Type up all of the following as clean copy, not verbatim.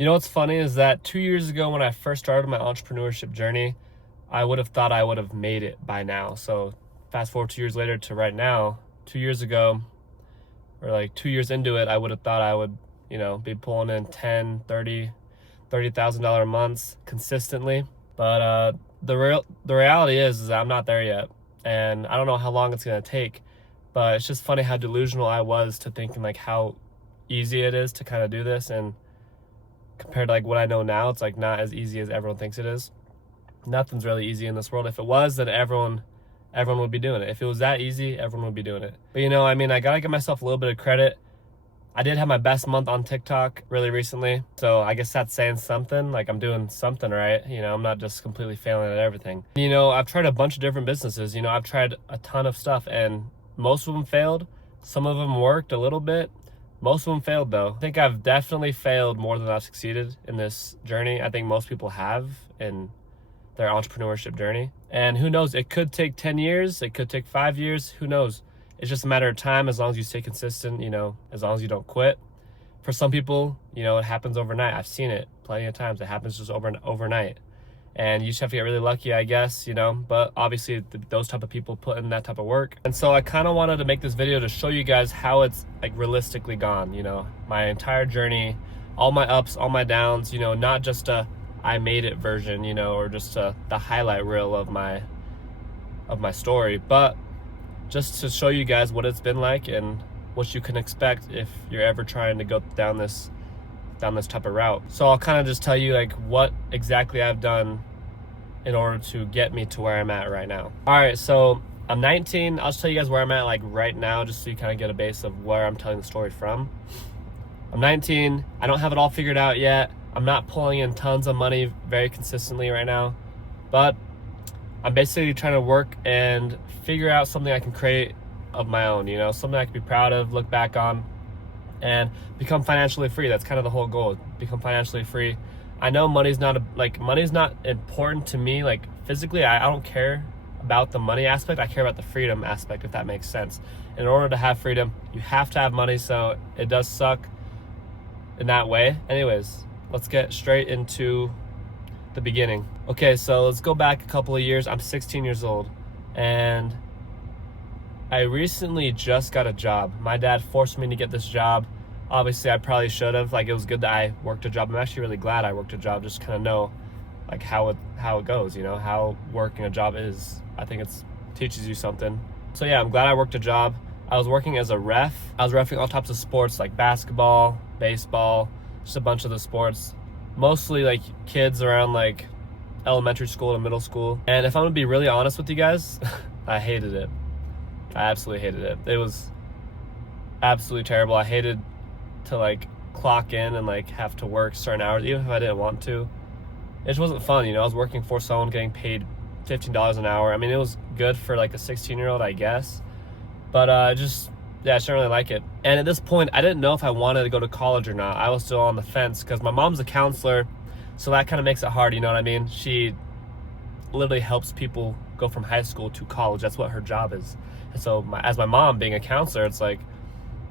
You know what's funny is that 2 years ago when I first started my entrepreneurship journey, I would have thought I would have made it by now. So fast forward 2 years later to right now, 2 years ago, or like 2 years into it, I would have thought I would, be pulling in 10, 30, $30,000 months consistently. But the reality is that I'm not there yet. And I don't know how long it's gonna take, but it's just funny how delusional I was to thinking like how easy it is to kind of do this, and compared to like what I know now, it's like not as easy as everyone thinks it is. Nothing's really easy in this world. If it was, then everyone would be doing it. If it was that easy, everyone would be doing it. But I gotta give myself a little bit of credit. I did have my best month on TikTok really recently, so I guess that's saying something. Like I'm doing something right. I'm not just completely failing at everything. I've tried a bunch of different businesses. I've tried a ton of stuff, and most of them failed. Some of them worked a little bit. Most of them failed though. I think I've definitely failed more than I've succeeded in this journey. I think most people have in their entrepreneurship journey. And who knows, it could take 10 years, it could take 5 years, who knows? It's just a matter of time as long as you stay consistent, as long as you don't quit. For some people, it happens overnight. I've seen it plenty of times. It happens just overnight. And you just have to get really lucky, I guess, but obviously those type of people put in that type of work. And so I kind of wanted to make this video to show you guys how it's like realistically gone, my entire journey, all my ups, all my downs, not just a I made it version, or just the highlight reel of my story, but just to show you guys what it's been like and what you can expect if you're ever trying to go down this type of route. So I'll kind of just tell you like what exactly I've done in order to get me to where I'm at right now. All right, so I'm 19. I'll just tell you guys where I'm at like right now, just so you kind of get a base of where I'm telling the story from. I'm 19. I don't have it all figured out yet. I'm not pulling in tons of money very consistently right now, but I'm basically trying to work and figure out something I can create of my own, something I can be proud of, look back on, and become financially free. That's kind of the whole goal, become financially free. I know money's not important to me, like physically. I don't care about the money aspect. I care about the freedom aspect, if that makes sense. In order to have freedom, you have to have money, so it does suck in that way. Anyways, let's get straight into the beginning. Okay, so let's go back a couple of years. I'm 16 years old, and I recently just got a job. My dad forced me to get this job. Obviously, I probably should have. Like, it was good that I worked a job. I'm actually really glad I worked a job, just kind of know like how it goes, how working a job is. I think it teaches you something. So yeah, I'm glad I worked a job. I was working as a ref. I was reffing all types of sports like basketball, baseball, just a bunch of the sports. Mostly like kids around like elementary school to middle school. And if I'm gonna be really honest with you guys, I hated it. I absolutely hated it. It was absolutely terrible. I hated to like clock in and like have to work certain hours, even if I didn't want to. It just wasn't fun, I was working for someone getting paid $15 an hour. I mean, it was good for like a 16-year-old, I guess. But I just didn't really like it. And at this point, I didn't know if I wanted to go to college or not. I was still on the fence because my mom's a counselor, so that kind of makes it hard, you know what I mean? She literally helps people go from high school to college. That's what her job is. And so as my mom being a counselor, it's like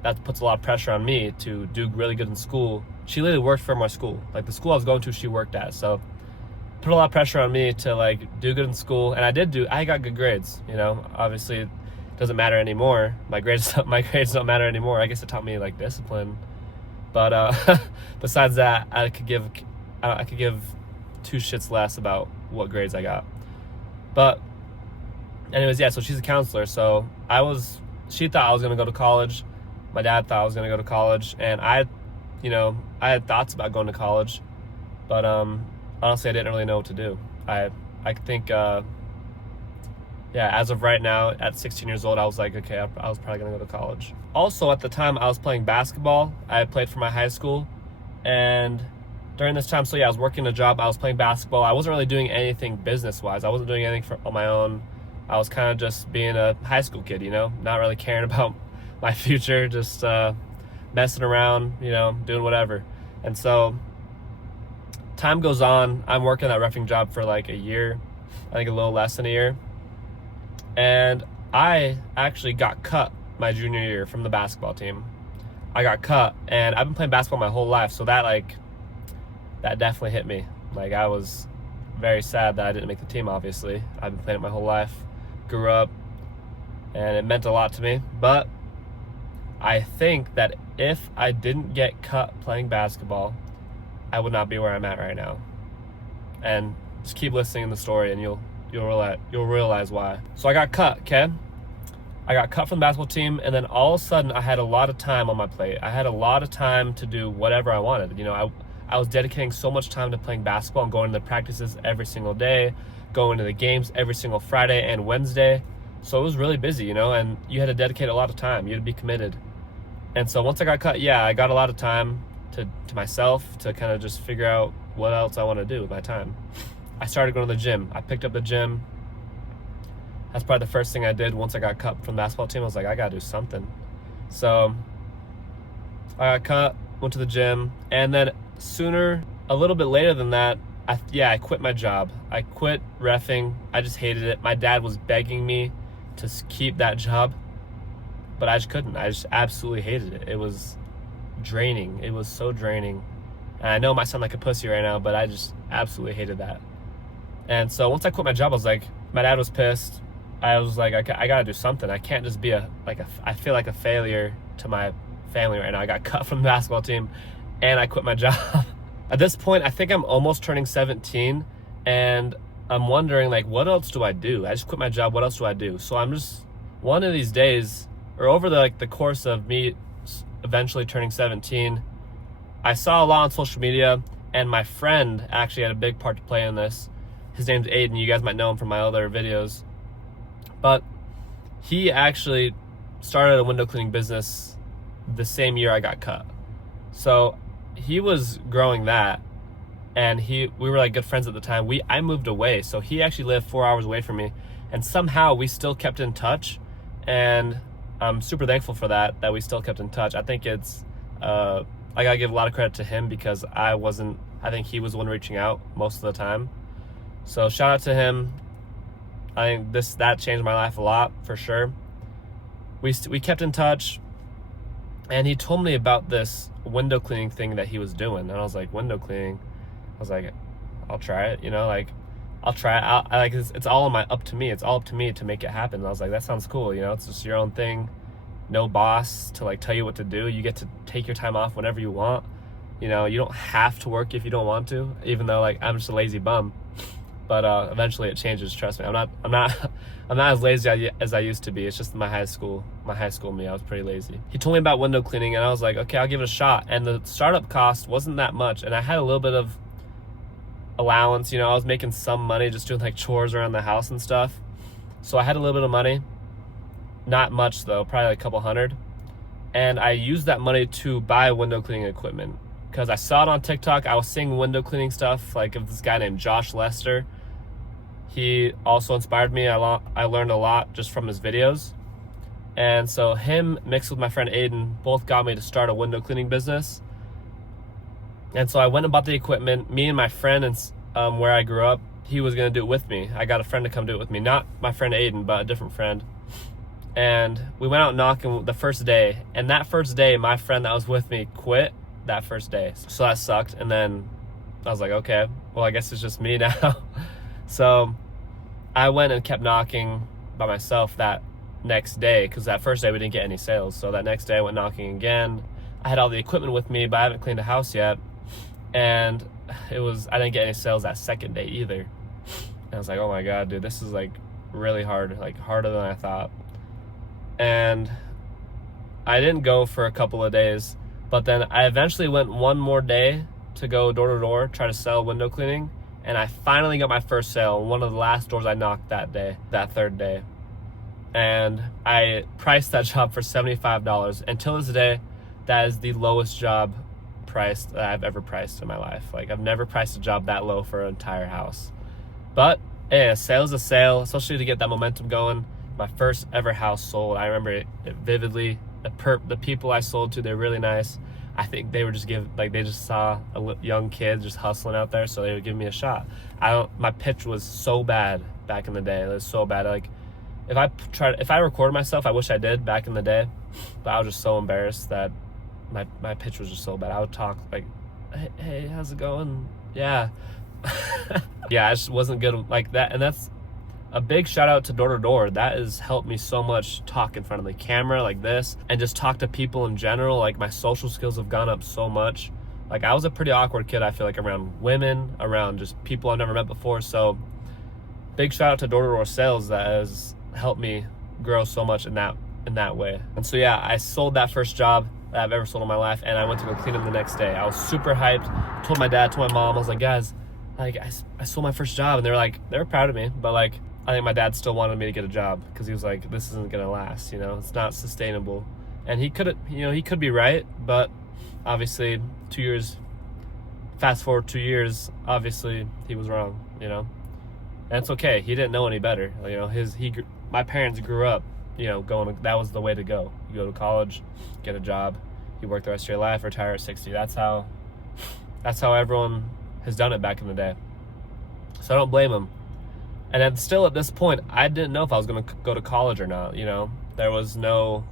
that puts a lot of pressure on me to do really good in school. She literally worked for my school. Like the school I was going to, she worked at. So put a lot of pressure on me to like do good in school. And I got good grades, obviously it doesn't matter anymore. My grades don't matter anymore. I guess it taught me like discipline. But besides that, I could give two shits less about what grades I got. But anyways, yeah, so she's a counselor. So she thought I was going to go to college. My dad thought I was going to go to college. And I had thoughts about going to college. But honestly, I didn't really know what to do. I think, as of right now, at 16 years old, I was like, okay, I was probably going to go to college. Also, at the time, I was playing basketball. I played for my high school. And during this time, I was working a job. I was playing basketball. I wasn't really doing anything business-wise. I wasn't doing anything on my own. I was kind of just being a high school kid, not really caring about my future, just messing around, doing whatever. And so time goes on. I'm working that reffing job for like a year, I think a little less than a year. And I actually got cut my junior year from the basketball team. I got cut, and I've been playing basketball my whole life, so that like that definitely hit me. Like, I was very sad that I didn't make the team, obviously. I've been playing it my whole life, grew up, and it meant a lot to me. But I think that if I didn't get cut playing basketball, I would not be where I'm at right now. And just keep listening to the story and you'll realize why. So I got cut, okay? I got cut from the basketball team, and then all of a sudden I had a lot of time on my plate. I had a lot of time to do whatever I wanted. You know, I was dedicating so much time to playing basketball and going to the practices every single day, going to the games every single Friday and Wednesday. So it was really busy, you know, and you had to dedicate a lot of time. You had to be committed. And so once I got cut, yeah, I got a lot of time to myself to kind of just figure out what else I want to do with my time. I started going to the gym. I picked up the gym. That's probably the first thing I did once I got cut from the basketball team. I was like, I gotta do something. So I got cut, went to the gym, and then a little bit later than that, I quit my job. I quit reffing. I just hated it. My dad was begging me to keep that job, but I just couldn't. I just absolutely hated it. It was draining. It was so draining. And I know I might sound like a pussy right now, but I just absolutely hated that. And so once I quit my job, I was like, my dad was pissed. I was like, I gotta do something. I can't just be I feel like a failure to my family right now. I got cut from the basketball team and I quit my job. At this point, I think I'm almost turning 17 and I'm wondering, like, what else do I do? I just quit my job. What else do I do? So I'm just, one of these days, or over the course of me eventually turning 17, I saw a lot on social media, and my friend actually had a big part to play in this. His name's Aiden. You guys might know him from my other videos. But he actually started a window cleaning business the same year I got cut. So he was growing that, and we were like good friends at the time. I moved away, so he actually lived 4 hours away from me, and somehow we still kept in touch, and I'm super thankful for that we still kept in touch. I think it's I gotta give a lot of credit to him because I think he was the one reaching out most of the time. So shout out to him. I think that changed my life a lot, for sure. We kept in touch, and he told me about this window cleaning thing that he was doing, and I was like, window cleaning? I was like, I'll try it, you know, like, I'll try it. It's all up to me. It's all up to me to make it happen. And I was like, that sounds cool, you know, it's just your own thing. No boss to like tell you what to do. You get to take your time off whenever you want. You know, you don't have to work if you don't want to, even though like I'm just a lazy bum. But eventually it changes, trust me. I'm not as lazy as I used to be. It's just my high school me, I was pretty lazy. He told me about window cleaning, and I was like, okay, I'll give it a shot. And the startup cost wasn't that much, and I had a little bit of allowance, you know, I was making some money just doing like chores around the house and stuff. So I had a little bit of money, not much though, probably like a couple hundred. And I used that money to buy window cleaning equipment because I saw it on TikTok. I was seeing window cleaning stuff like of this guy named Josh Lester. He also inspired me. I learned a lot just from his videos. And so him mixed with my friend Aiden both got me to start a window cleaning business. And so I went and bought the equipment. Me and my friend, and where I grew up, he was gonna do it with me. I got a friend to come do it with me. Not my friend Aiden, but a different friend. And we went out knocking the first day. And that first day, my friend that was with me quit that first day. So that sucked. And then I was like, okay, well, I guess it's just me now. So I went and kept knocking by myself that next day, because that first day we didn't get any sales. So that next day I went knocking again. I had all the equipment with me, but I haven't cleaned the house yet. And I didn't get any sales that second day either. And I was like, oh my God, dude, this is like really hard, like harder than I thought. And I didn't go for a couple of days, but then I eventually went one more day to go door to door, try to sell window cleaning. And I finally got my first sale, one of the last doors I knocked that day, that third day. And I priced that job for $75. Until this day, that is the lowest job price that I've ever priced in my life. Like, I've never priced a job that low for an entire house. But hey, a sale is a sale, especially to get that momentum going. My first ever house sold. I remember it vividly. The people I sold to, they're really nice. I think they were they just saw a young kid just hustling out there, so they would give me a shot. My pitch was so bad back in the day. It was so bad. Like, if I recorded myself, I wish I did back in the day, but I was just so embarrassed that my pitch was just so bad. I would talk like hey, how's it going? Yeah. Yeah, I just wasn't good like that. And that's a big shout out to Door to Door. That has helped me so much talk in front of the camera like this and just talk to people in general. Like my social skills have gone up so much. Like I was a pretty awkward kid, I feel like, around women, around just people I've never met before. So big shout out to Door to Door sales that has helped me grow so much in that way. And so yeah, I sold that first job that I've ever sold in my life, and I went to go clean them the next day. I was super hyped. Told my dad, told my mom, I was like, guys, like I sold my first job, and they were proud of me, but like I think my dad still wanted me to get a job because he was like, this isn't gonna last, it's not sustainable. And he could be right, but obviously fast forward 2 years, obviously he was wrong, and it's okay. He didn't know any better. My parents grew up, that was the way to go. You go to college, get a job, you work the rest of your life, retire at 60. That's how everyone has done it back in the day. So I don't blame him. And then still at this point, I didn't know if I was going to go to college or not. There was no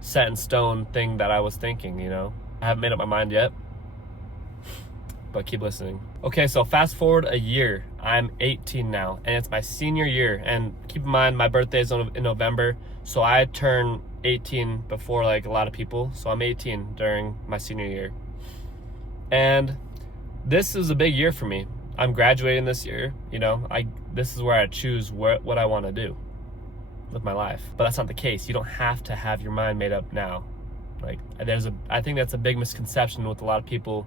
set in stone thing that I was thinking. I haven't made up my mind yet, but keep listening. Okay, so fast forward a year. I'm 18 now, and it's my senior year. And keep in mind, my birthday is in November, so I turn 18 before like a lot of people. So I'm 18 during my senior year. And this is a big year for me. I'm graduating this year. This is where I choose what I want to do with my life. But that's not the case. You don't have to have your mind made up now. I think that's a big misconception with a lot of people.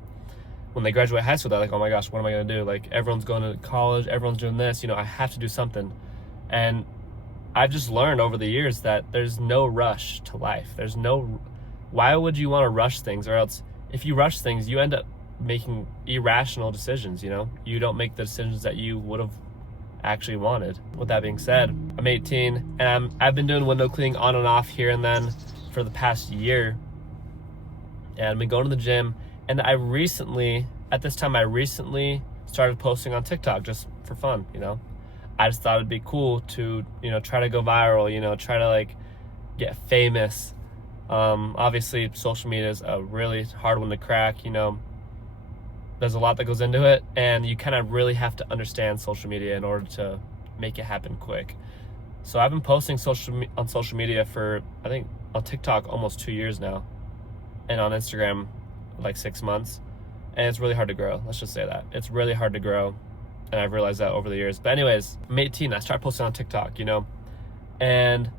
When they graduate high school, they're like, oh my gosh, what am I going to do? Like, everyone's going to college, everyone's doing this, I have to do something. And I've just learned over the years that there's no rush to life. Why would you want to rush things? Or else, if you rush things, you end up making irrational decisions, You don't make the decisions that you would have actually wanted. With that being said, I'm 18, and I've been doing window cleaning on and off here and then for the past year. And I've been going to the gym. And I recently started posting on TikTok just for fun, I just thought it'd be cool to, try to go viral, try to like get famous. Obviously social media is a really hard one to crack, there's a lot that goes into it, and you kind of really have to understand social media in order to make it happen quick. So I've been posting on social media for, I think on TikTok almost 2 years now, and on Instagram like 6 months, and it's really hard to grow. Let's just say that it's really hard to grow, and I've realized that over the years. But anyways, I'm 18. I started posting on TikTok, and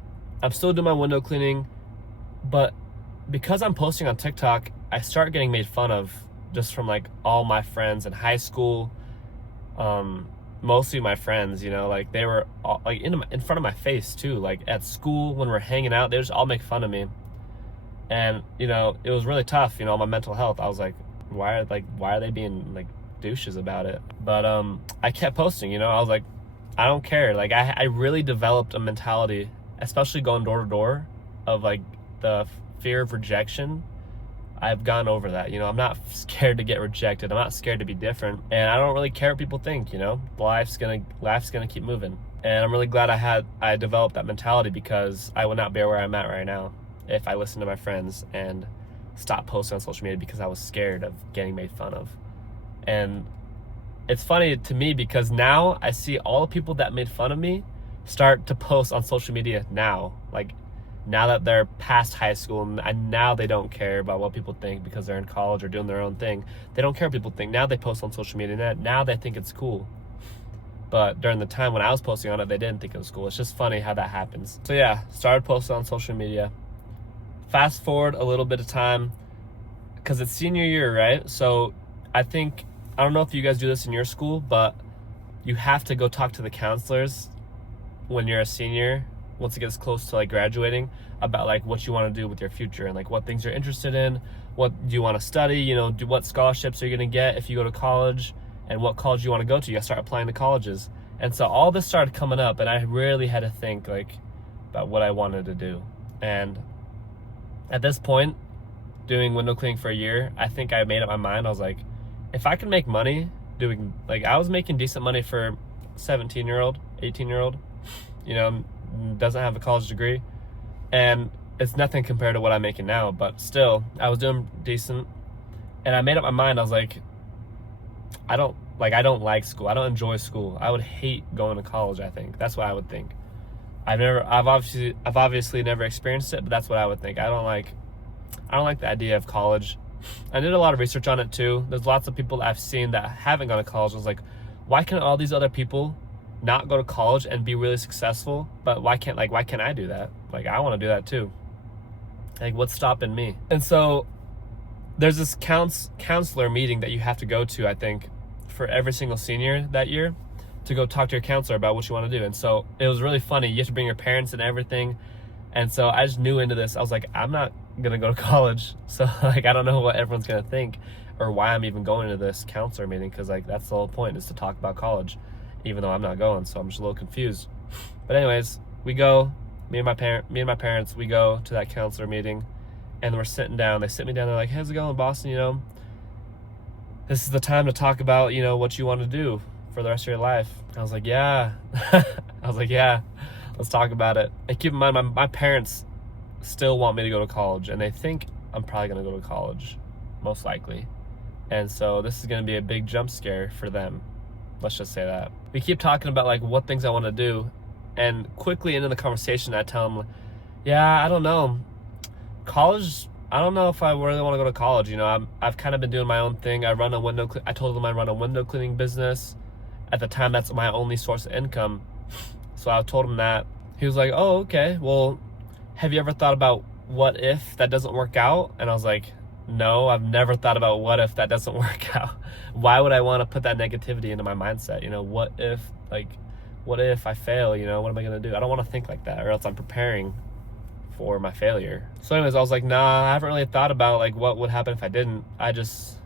I'm still doing my window cleaning, but because I'm posting on TikTok, I start getting made fun of just from like all my friends in high school. Mostly my friends, like they were all, like in front of my face too. Like at school when we're hanging out, they just all make fun of me. And it was really tough, my mental health. I was like, why are they being like douches about it? But I kept posting, I was like, I don't care. Like I really developed a mentality, especially going door to door, of like the fear of rejection. I've gone over that. I'm not scared to get rejected. I'm not scared to be different, and I don't really care what people think. Life's gonna keep moving, and I'm really glad I developed that mentality, because I would not be where I'm at right now if I listened to my friends and stopped posting on social media because I was scared of getting made fun of. And it's funny to me because now I see all the people that made fun of me start to post on social media now. Like now that they're past high school, and now they don't care about what people think because they're in college or doing their own thing. They don't care what people think. Now they post on social media. Now they think it's cool. But during the time when I was posting on it, they didn't think it was cool. It's just funny how that happens. So yeah, started posting on social media. Fast forward a little bit of time, because it's senior year, right? So I don't know if you guys do this in your school, but you have to go talk to the counselors when you're a senior, once it gets close to like graduating, about like what you want to do with your future and like what things you're interested in, what do you want to study, what scholarships are you going to get if you go to college, and what college you want to go to. You got to start applying to colleges. And so all this started coming up, and I really had to think like about what I wanted to do. And at this point, doing window cleaning for a year, I think I made up my mind. I was like, if I can make money doing, like I was making decent money for 17-year-old, 18-year-old, doesn't have a college degree, and it's nothing compared to what I'm making now, but still I was doing decent. And I made up my mind. I was like, I don't like school. I don't enjoy school. I would hate going to college, I think. That's what I would think. I've obviously never experienced it, but that's what I would think. I don't like the idea of college. I did a lot of research on it too. There's lots of people that I've seen that haven't gone to college. I was like, why can all these other people not go to college and be really successful? But why can't I do that? Like, I want to do that too. Like, what's stopping me? And so there's this counselor meeting that you have to go to, I think, for every single senior that year, to go talk to your counselor about what you want to do. And so it was really funny. You have to bring your parents and everything. And so I just knew into this. I was like, I'm not gonna go to college, so like I don't know what everyone's gonna think or why I'm even going to this counselor meeting, because like that's the whole point, is to talk about college, even though I'm not going. So I'm just a little confused. But anyways, we go, me and my parents, we go to that counselor meeting, and we're sitting down. They sit me down. They're like, how's it going, Boston? You know, this is the time to talk about, you know, what you want to do for the rest of your life. I was like, yeah. I was like, yeah, let's talk about it. And keep in mind, my parents still want me to go to college, and they think I'm probably going to go to college, most likely. And so this is going to be a big jump scare for them. Let's just say that. We keep talking about like what things I want to do, and quickly into the conversation I tell them, yeah, I don't know. College, I don't know if I really want to go to college. You know, I've kind of been doing my own thing. I told them I run a window cleaning business. At the time, that's my only source of income. So I told him that. He was like, oh, okay. Well, have you ever thought about what if that doesn't work out? And I was like, no, I've never thought about what if that doesn't work out. Why would I want to put that negativity into my mindset? You know, what if I fail? You know, what am I going to do? I don't want to think like that, or else I'm preparing for my failure. So anyways, I was like, nah, I haven't really thought about like what would happen if I didn't. I just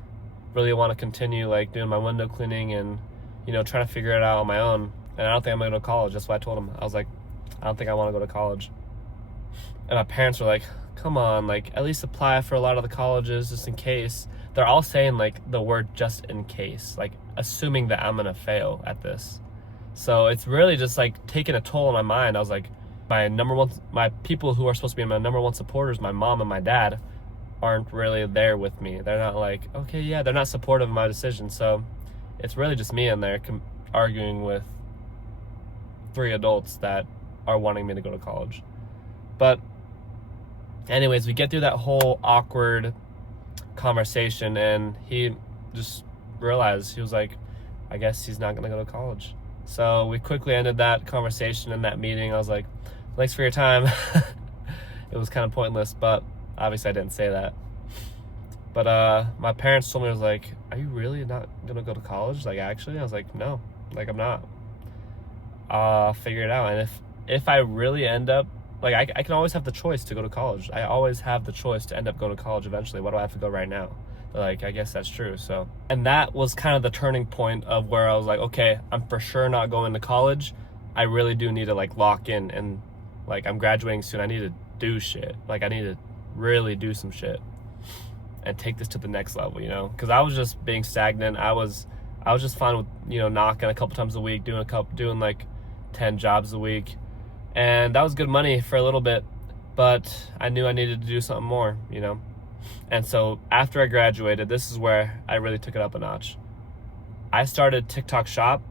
really want to continue like doing my window cleaning and, you know, trying to figure it out on my own. And I don't think I'm going to go to college. That's what I told him. I was like, I don't think I want to go to college. And my parents were like, come on, like at least apply for a lot of the colleges just in case. They're all saying like the word just in case, like assuming that I'm going to fail at this. So it's really just like taking a toll on my mind. I was like, my people who are supposed to be my number one supporters, my mom and my dad, aren't really there with me. They're not like, okay, yeah, they're not supportive of my decision. So it's really just me in there arguing with 3 adults that are wanting me to go to college. But anyways, we get through that whole awkward conversation, and he just realized, he was like, I guess he's not gonna go to college. So we quickly ended that conversation in that meeting. I was like, thanks for your time. It was kind of pointless, but obviously I didn't say that. But my parents told me, I was like, are you really not gonna go to college? Like, actually? I was like, no, like I'm not. I'll figure it out. And if I really end up, like I can always have the choice to go to college. I always have the choice to end up going to college eventually. Why do I have to go right now? Like, I guess that's true. So, and that was kind of the turning point of where I was like, okay, I'm for sure not going to college. I really do need to like lock in, and like I'm graduating soon. I need to do shit. Like I need to really do some shit and take this to the next level, you know? Because I was just being stagnant. I was just fine with, you know, knocking a couple times a week, doing like 10 jobs a week. And that was good money for a little bit, but I knew I needed to do something more, you know? And so after I graduated, this is where I really took it up a notch. I started TikTok Shop,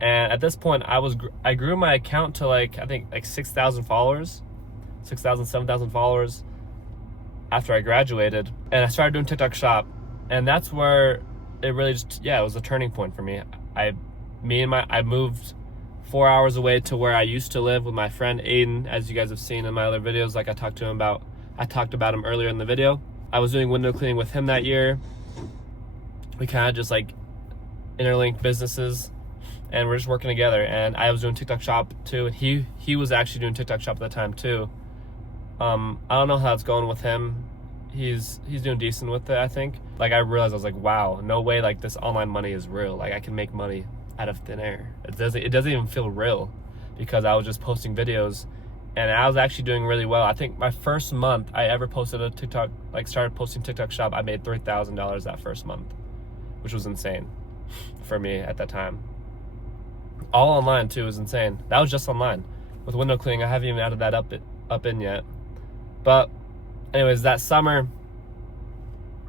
and at this point I grew my account to like, I think like 6,000 followers, 6,000, 7,000 followers after I graduated. And I started doing TikTok Shop, and that's where it really just, yeah, it was a turning point for me. I moved 4 hours away to where I used to live with my friend Aiden, as you guys have seen in my other videos. Like I talked about him earlier in the video. I was doing window cleaning with him that year. We kind of just like interlinked businesses, and we're just working together. And I was doing TikTok Shop too, and he was actually doing TikTok Shop at the time too. I don't know how it's going with him. He's doing decent with it, I think. Like I realized, I was like, wow, no way, like this online money is real. Like I can make money out of thin air. It doesn't even feel real, because I was just posting videos, and I was actually doing really well. I think my first month I ever posted a TikTok, like started posting TikTok Shop, I made $3,000 that first month, which was insane for me at that time. All online too was insane. That was just online. With window cleaning, I haven't even added that up in yet. But anyways, that summer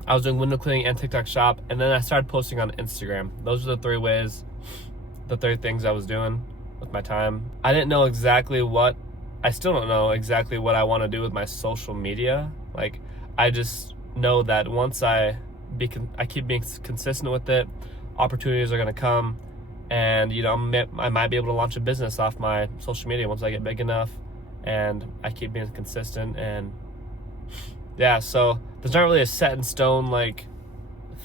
I was doing window cleaning and TikTok shop, and then I started posting on Instagram. Those are the three ways, the three things I was doing with my time. I didn't know exactly what, I still don't know exactly what I want to do with my social media. Like, I just know that once I keep being consistent with it, opportunities are going to come, and you know, I might be able to launch a business off my social media once I get big enough and I keep being consistent. And yeah, so there's not really a set in stone like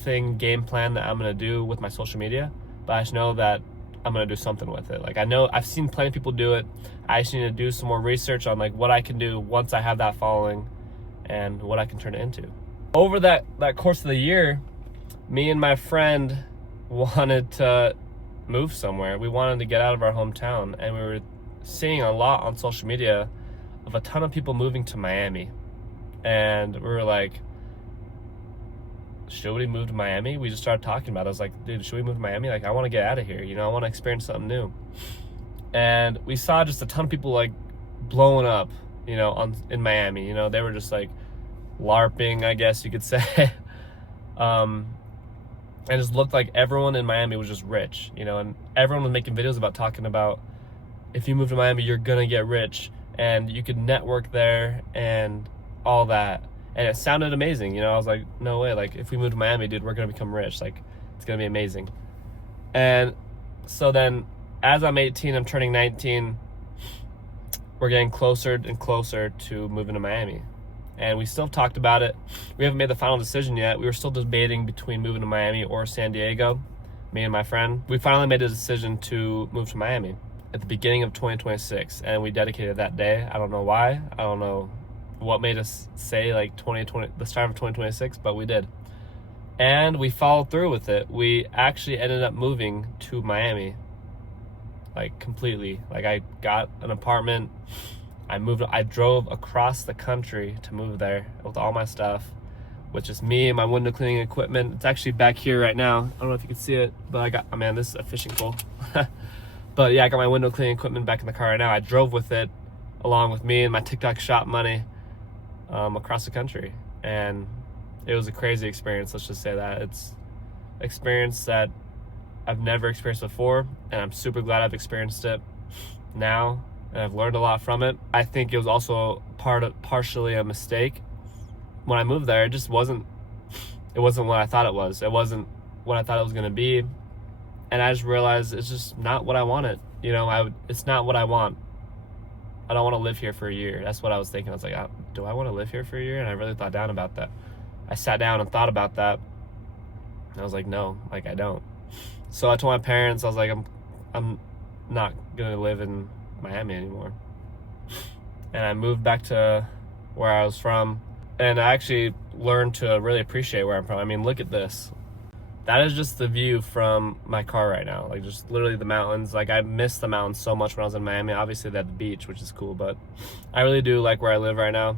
game plan that I'm gonna do with my social media, but I just know that I'm gonna do something with it. Like, I know I've seen plenty of people do it. I just need to do some more research on like what I can do once I have that following and what I can turn it into. Over that course of the year, me and my friend wanted to move somewhere. We wanted to get out of our hometown, and we were seeing a lot on social media of a ton of people moving to Miami. And we were like, should we move to Miami? We just started talking about it. I was like, dude, should we move to Miami? Like, I want to get out of here. You know, I want to experience something new. And we saw just a ton of people like blowing up, you know, in Miami. You know, they were just like LARPing, I guess you could say. And it just looked like everyone in Miami was just rich, you know, and everyone was making videos about talking about, if you move to Miami, you're gonna get rich and you could network there and all that. And it sounded amazing, you know. I was like, no way, like, if we move to Miami, dude, we're gonna become rich. Like, it's gonna be amazing. And so then, as I'm 18, I'm turning 19, we're getting closer and closer to moving to Miami. And we still talked about it. We haven't made the final decision yet. We were still debating between moving to Miami or San Diego, me and my friend. We finally made a decision to move to Miami at the beginning of 2026, and we dedicated that day. I don't know why. I don't know what made us say like 2020, the start of 2026, but we did. And we followed through with it. We actually ended up moving to Miami, like completely. Like, I got an apartment. I drove across the country to move there with all my stuff, which is me and my window cleaning equipment. It's actually back here right now. I don't know if you can see it, but oh man, this is a fishing pole. But yeah, I got my window cleaning equipment back in the car right now. I drove with it along with me and my TikTok shop money across the country. And it was a crazy experience, let's just say that. It's an experience that I've never experienced before, and I'm super glad I've experienced it now. And I've learned a lot from it. I think it was also partially a mistake. When I moved there, it wasn't what I thought it was. It wasn't what I thought it was gonna be. And I just realized it's just not what I wanted. You know, it's not what I want. I don't want to live here for a year. That's what I was thinking. I was like, do I want to live here for a year? And I really thought down about that. I sat down and thought about that. And I was like, no, like, I don't. So I told my parents, I was like, I'm not gonna live in Miami anymore. And I moved back to where I was from, and I actually learned to really appreciate where I'm from. I mean, look at this. That is just the view from my car right now. Like, just literally the mountains. Like, I miss the mountains so much when I was in Miami. Obviously they had the beach, which is cool, but I really do like where I live right now.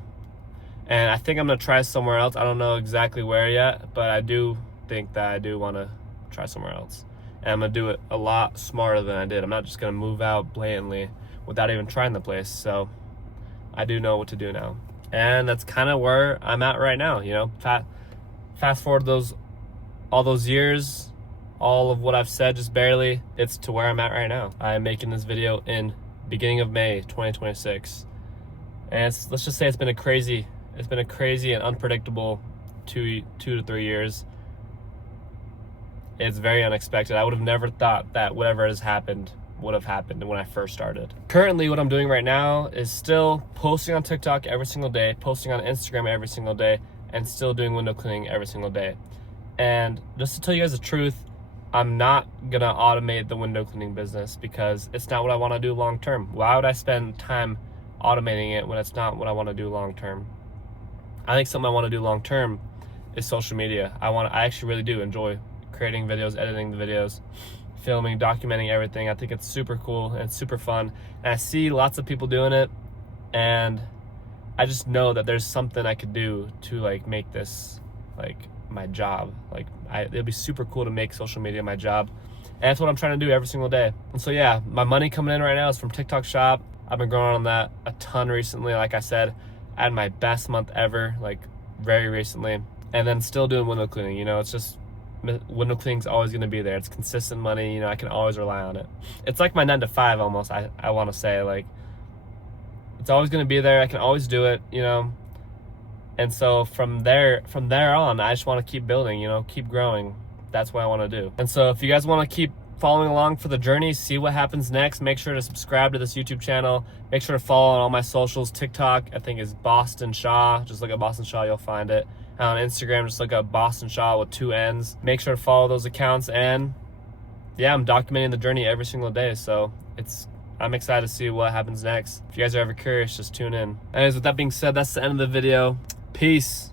And I think I'm gonna try somewhere else. I don't know exactly where yet, but I do think that I do want to try somewhere else. And I'm gonna do it a lot smarter than I did. I'm not just gonna move out blatantly without even trying the place. So I do know what to do now. And that's kind of where I'm at right now, you know. Fast forward all those years, all of what I've said, just barely, it's to where I'm at right now. I'm making this video in beginning of May 2026. And let's just say it's been a crazy and unpredictable two to 3 years. It's very unexpected. I would have never thought that whatever has happened would have happened when I first started. Currently, what I'm doing right now is still posting on TikTok every single day, posting on Instagram every single day, and still doing window cleaning every single day. And just to tell you guys the truth, I'm not gonna automate the window cleaning business because it's not what I want to do long term. Why would I spend time automating it when it's not what I want to do long term? I think something I want to do long term is social media. I actually really do enjoy creating videos, editing the videos, filming, documenting everything. I think it's super cool and super fun. And I see lots of people doing it, and I just know that there's something I could do to like make this like my job. Like, it'd be super cool to make social media my job. And that's what I'm trying to do every single day. And so yeah, my money coming in right now is from TikTok shop. I've been growing on that a ton recently. Like I said, I had my best month ever, like very recently. and then still doing window cleaning. You know, it's just, window cleaning's always going to be there. It's consistent money. You know, I can always rely on it. It's like my 9 to 5 almost. I want to say, like, it's always going to be there. I can always do it, you know. And so from there on, I just want to keep building, you know, keep growing. That's what I want to do. And so if you guys want to keep following along for the journey, see what happens next, make sure to subscribe to this YouTube channel. Make sure to follow on all my socials. TikTok, I think, is Boston Shaw. Just look at Boston Shaw, you'll find it. On Instagram, just look up Boston Shaw with 2 N's. Make sure to follow those accounts. And yeah, I'm documenting the journey every single day. So I'm excited to see what happens next. If you guys are ever curious, just tune in. Anyways, with that being said, that's the end of the video. Peace.